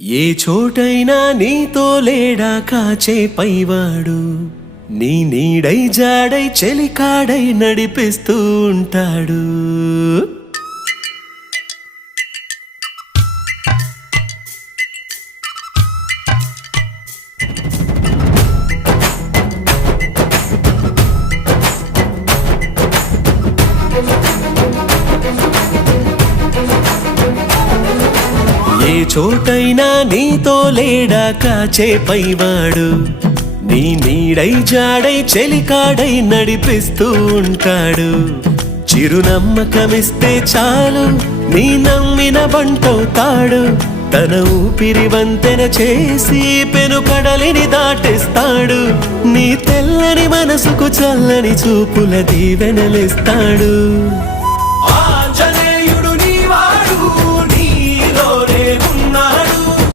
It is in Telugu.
ఏ చోటైనా నీతో లేడా కాచే పైవాడు, నీ నీడై జాడై చెలికాడై నడిపిస్తూ ఉంటాడు. ఏ చోటైనా నీతో లేడా కాచే పైవాడు, నీ నీడై జాడై చెలికాడై నడిపిస్తూ ఉంటాడు. చిరునమ్మకమిస్తే చాలు నీ నమ్మిన బంటవుతాడు. తన ఊపిరి వంతెన చేసి పెను కడలిని దాటిస్తాడు. నీ తెల్లని మనసుకు చల్లని చూపుల దీవెనలిస్తాడు.